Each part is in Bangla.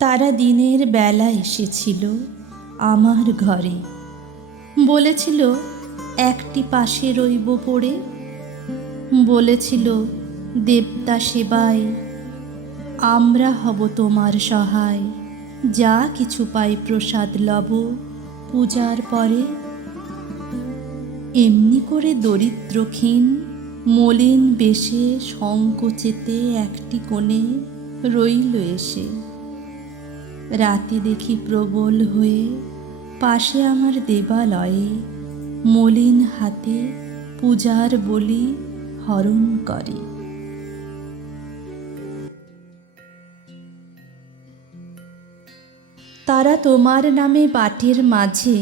তারা দিনের বেলা এসেছিল আমার ঘরে, বলেছিল একটি পাশে রইব পড়ে, বলেছিল দেবতা সেবায় আমরা হব তোমার সহায়, যা কিছু পাই প্রসাদ লব পূজার পরে। এমনি করে দরিদ্রক্ষীণ মলিন বেশে সংকোচেতে একটি কোণে রইল এসে। রাতে দেখি প্রবল হয়ে পাশে আমার দেবালয়ে মলিন হাতে পূজার বলি হরণ করে। তারা তোমার নামে বাটের মাঝে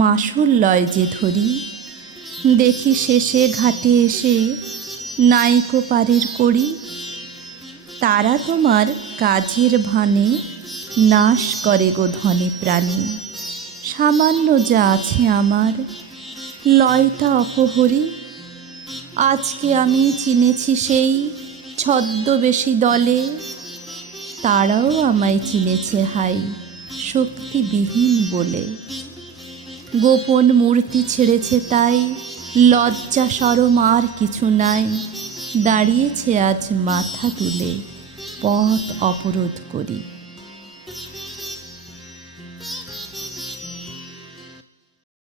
মাসুল লয় যে ধরি, দেখি শেষে ঘাটে এসে নাইকো পারের করি। তারা তোমার কাজের ভানে নাশ করে গো ধনে প্রাণে, সামান্য যা আছে আমার লয়টা অপহরি। আজকে আমি চিনেছি সেই ছদ্মবেশী দলে, তারাও আমায় চিনেছে হাই শক্তিবিহীন বলে। গোপন মূর্তি ছেড়েছে তাই লজ্জা শরম আর কিছু নাই, দাঁড়িয়েছে আজ মাথা তুলে পথ অবরোধ করি।